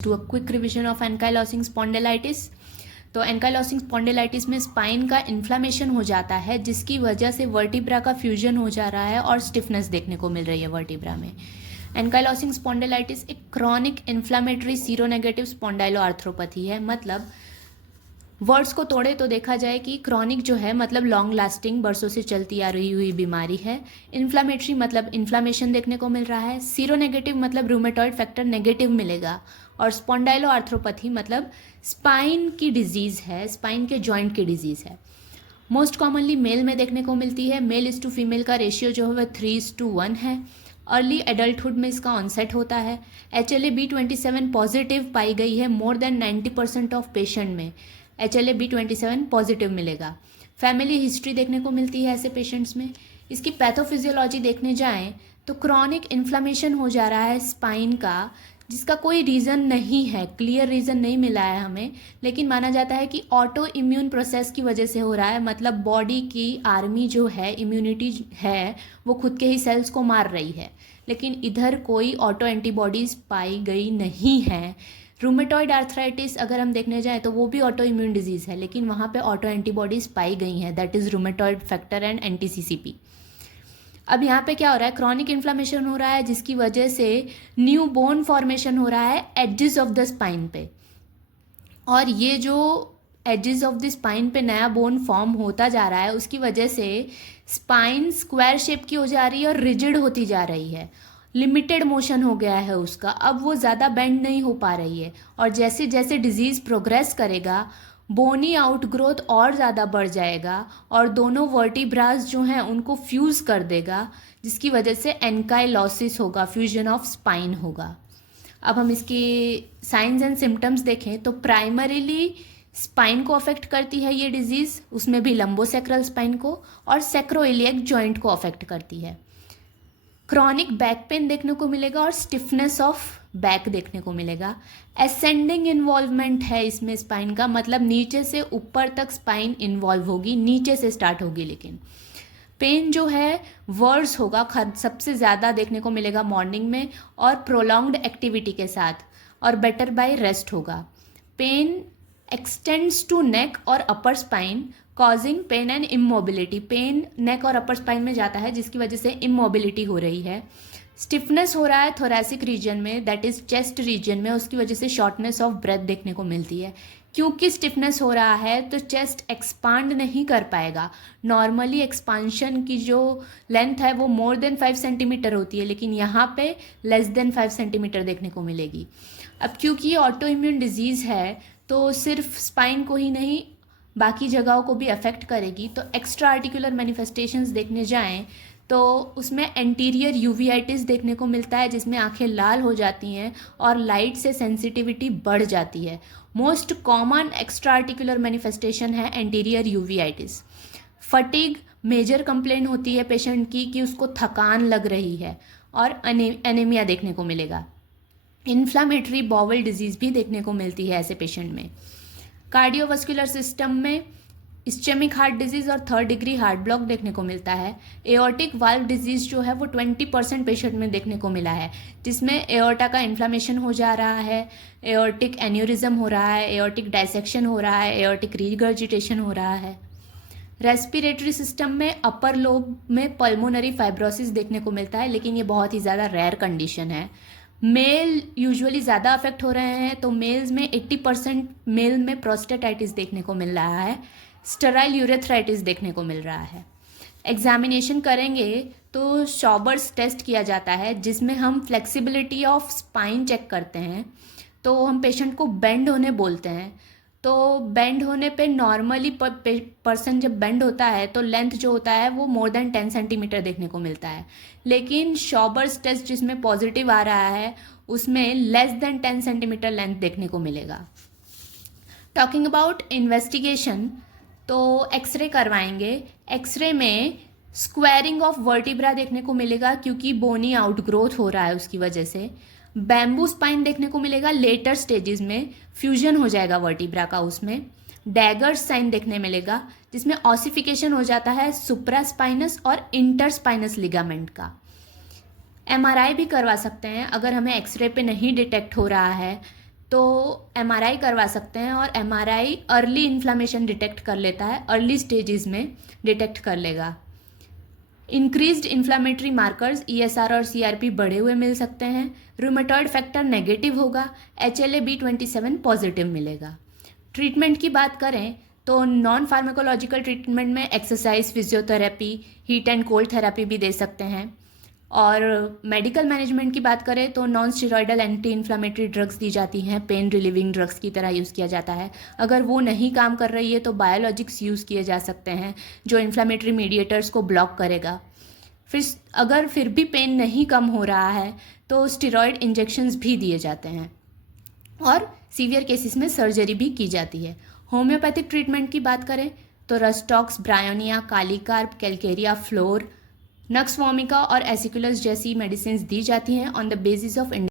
To a quick revision of ankylosing spondylitis. तो ankylosing spondylitis में spine का inflammation हो जाता है जिसकी वजह से वर्टिब्रा का फ्यूजन हो जा रहा है और स्टिफनेस देखने को मिल रही है वर्टिब्रा में। एंकाइलोसिंग स्पॉन्डिलाइटिस एक क्रॉनिक इन्फ्लामेटरी सीरोनेगेटिव स्पॉन्डाइलोआर्थ्रोपैथी है। मतलब वर्ड्स को तोड़े तो देखा जाए कि क्रॉनिक जो है मतलब लॉन्ग लास्टिंग बरसों से चलती आ रही हुई बीमारी है। इन्फ्लामेटरी मतलब इन्फ्लामेशन देखने को मिल रहा है। सीरोनेगेटिव मतलब रूमेटॉइड फैक्टर नेगेटिव मिलेगा। और स्पॉन्डाइलो आर्थ्रोपैथी मतलब स्पाइन की डिजीज़ है, स्पाइन के जॉइंट की डिजीज़ है। मोस्ट कॉमनली मेल में देखने को मिलती है। मेल इज टू फीमेल का रेशियो जो है वह 3:1 है। अर्ली एडल्टहुड में इसका ऑनसेट होता है। HLA-B27 पॉजिटिव पाई गई है मोर देन 90% ऑफ पेशेंट में HLA-B27 पॉजिटिव मिलेगा। फैमिली हिस्ट्री देखने को मिलती है ऐसे पेशेंट्स में। इसकी पैथोफिजियोलॉजी देखने जाएं तो क्रॉनिक इन्फ्लामेशन हो जा रहा है स्पाइन का, जिसका कोई रीज़न नहीं है, क्लियर रीज़न नहीं मिला है हमें, लेकिन माना जाता है कि ऑटो इम्यून प्रोसेस की वजह से हो रहा है। मतलब बॉडी की आर्मी जो है, इम्यूनिटी है, वो खुद के ही सेल्स को मार रही है, लेकिन इधर कोई ऑटो एंटीबॉडीज़ पाई गई नहीं है। रूमेटॉइड आर्थराइटिस अगर हम देखने जाएं तो वो भी ऑटो इम्यून डिजीज़ है, लेकिन वहाँ पे ऑटो एंटीबॉडीज़ पाई गई हैं, that is rheumatoid factor and anti CCP. अब यहाँ पे क्या हो रहा है, क्रॉनिक इन्फ्लामेशन हो रहा है जिसकी वजह से न्यू बोन फॉर्मेशन हो रहा है एजेस ऑफ द स्पाइन पे। और ये जो एजेस ऑफ द स्पाइन पे नया बोन फॉर्म होता जा रहा है उसकी वजह से स्पाइन स्क्वायर शेप की हो जा रही है और रिजिड होती जा रही है। लिमिटेड मोशन हो गया है उसका, अब वो ज़्यादा बेंड नहीं हो पा रही है। और जैसे जैसे डिजीज़ प्रोग्रेस करेगा बोनी आउटग्रोथ और ज़्यादा बढ़ जाएगा और दोनों वर्टिब्रास जो हैं उनको फ्यूज़ कर देगा, जिसकी वजह से एंकाइलोसिस होगा, फ्यूजन ऑफ स्पाइन होगा। अब हम इसकी साइंस एंड सिम्टम्स देखें तो प्राइमरीली स्पाइन को अफेक्ट करती है ये डिजीज़, उसमें भी लंबोसेक्रल स्पाइन को, और सेक्रोइलियक जॉइंट को अफेक्ट करती है। क्रॉनिक बैक पेन देखने को मिलेगा और स्टिफनेस ऑफ बैक देखने को मिलेगा। असेंडिंग इन्वॉल्वमेंट है इसमें स्पाइन का, मतलब नीचे से ऊपर तक स्पाइन इन्वॉल्व होगी, नीचे से स्टार्ट होगी। लेकिन पेन जो है वर्स होगा, सबसे ज़्यादा देखने को मिलेगा मॉर्निंग में और प्रोलॉन्ग्ड एक्टिविटी के साथ, और बेटर बाय रेस्ट होगा। पेन एक्सटेंड्स टू नेक और upper spine causing pain and immobility. Pain neck और अपर स्पाइन में जाता है जिसकी वजह से इमोबिलिटी हो रही है। स्टिफनेस हो रहा है थोरैसिक रीजन में, दैट इज़ चेस्ट रीजन में, उसकी वजह से शॉर्टनेस ऑफ ब्रेथ देखने को मिलती है। क्योंकि स्टिफनेस हो रहा है तो चेस्ट एक्सपांड नहीं कर पाएगा। नॉर्मली एक्सपांशन की जो लेंथ है वो मोर देन 5 सेंटीमीटर होती है, लेकिन यहाँ पे लेस देन 5 सेंटीमीटर देखने को मिलेगी। अब क्योंकि ये ऑटो इम्यून डिजीज़ है तो सिर्फ स्पाइन को ही नहीं बाकी जगहों को भी अफेक्ट करेगी। तो एक्स्ट्रा आर्टिकुलर मैनिफेस्टेशंस देखने जाएं तो उसमें एंटीरियर यूवीआइटिस देखने को मिलता है, जिसमें आंखें लाल हो जाती हैं और लाइट से सेंसिटिविटी बढ़ जाती है। Most common extra articular manifestation है एंटीरियर यूवीआइटिस। फटीग मेजर कंप्लेन होती है पेशेंट की कि उसको थकान लग रही है, और एनीमिया देखने को मिलेगा। इन्फ्लामेटरी बॉवल डिजीज़ भी देखने को मिलती है ऐसे पेशेंट में। कार्डियोवास्कुलर सिस्टम में इस्चेमिक हार्ट डिजीज़ और 3rd डिग्री हार्ट ब्लॉक देखने को मिलता है। एओर्टिक वाल्व डिजीज़ जो है वो 20% पेशेंट में देखने को मिला है, जिसमें एओर्टा का इन्फ्लामेशन हो जा रहा है, एओर्टिक एन्यूरिज्म हो रहा है, एओर्टिक डायसेक्शन हो रहा है, एओर्टिक रीगर्जिटेशन हो रहा है। रेस्पिरेटरी सिस्टम में अपर लोब में पल्मोनरी फाइब्रोसिस देखने को मिलता है, लेकिन ये बहुत ही ज़्यादा रेयर कंडीशन है। मेल यूजुअली ज़्यादा अफेक्ट हो रहे हैं, तो मेल्स में 80% मेल में प्रोस्टेटाइटिस देखने को मिल रहा है, स्टेराइल यूरेथ्राइटिस देखने को मिल रहा है। एग्जामिनेशन करेंगे तो शॉबर्स टेस्ट किया जाता है, जिसमें हम फ्लेक्सिबिलिटी ऑफ स्पाइन चेक करते हैं। तो हम पेशेंट को बेंड होने बोलते हैं। तो बेंड होने पे नॉर्मली पर्सन जब बेंड होता है तो लेंथ जो होता है वो मोर देन 10 सेंटीमीटर देखने को मिलता है, लेकिन शॉबर्स टेस्ट जिसमें पॉजिटिव आ रहा है उसमें लेस देन 10 सेंटीमीटर लेंथ देखने को मिलेगा। टॉकिंग अबाउट इन्वेस्टिगेशन, तो एक्सरे करवाएंगे। एक्सरे में स्क्वायरिंग ऑफ वर्टिब्रा देखने को मिलेगा क्योंकि बोनी आउटग्रोथ हो रहा है उसकी वजह से। बैम्बू स्पाइन देखने को मिलेगा, लेटर स्टेजेस में फ्यूजन हो जाएगा वर्टिब्रा का उसमें। डैगर साइन देखने मिलेगा जिसमें ऑसिफिकेशन हो जाता है सुप्रास्पाइनस और इंटरस्पाइनस लिगामेंट का। MRI भी करवा सकते हैं अगर हमें एक्सरे पे नहीं डिटेक्ट हो रहा है तो एमआरआई करवा सकते हैं, और एमआरआई अर्ली इन्फ्लामेशन डिटेक्ट कर लेता है, अर्ली स्टेजेस में डिटेक्ट कर लेगा। इंक्रीज्ड इन्फ्लामेटरी मार्कर्स ESR और CRP बढ़े हुए मिल सकते हैं। रूमेटॉइड फैक्टर नेगेटिव होगा, HLA-B27 पॉजिटिव मिलेगा। ट्रीटमेंट की बात करें तो नॉन फार्माकोलॉजिकल ट्रीटमेंट में exercise, physiotherapy, heat and cold therapy भी दे सकते हैं। और मेडिकल मैनेजमेंट की बात करें तो non steroidal anti inflammatory drugs दी जाती हैं, पेन रिलीविंग ड्रग्स की तरह यूज़ किया जाता है। अगर वो नहीं काम कर रही है तो बायोलॉजिक्स यूज़ किए जा सकते हैं, जो इन्फ्लामेटरी मीडिएटर्स को ब्लॉक करेगा। फिर भी पेन नहीं कम हो रहा है तो स्टेरॉयड इंजेक्शंस भी दिए जाते हैं, और सीवियर केसेस में सर्जरी भी की जाती है। होम्योपैथिक ट्रीटमेंट की बात करें तो rhus tox, bryonia, kali carb, calcarea, fluor, nux vomica और एसिकुलस जैसी मेडिसिन दी जाती हैं ऑन द बेसिस ऑफ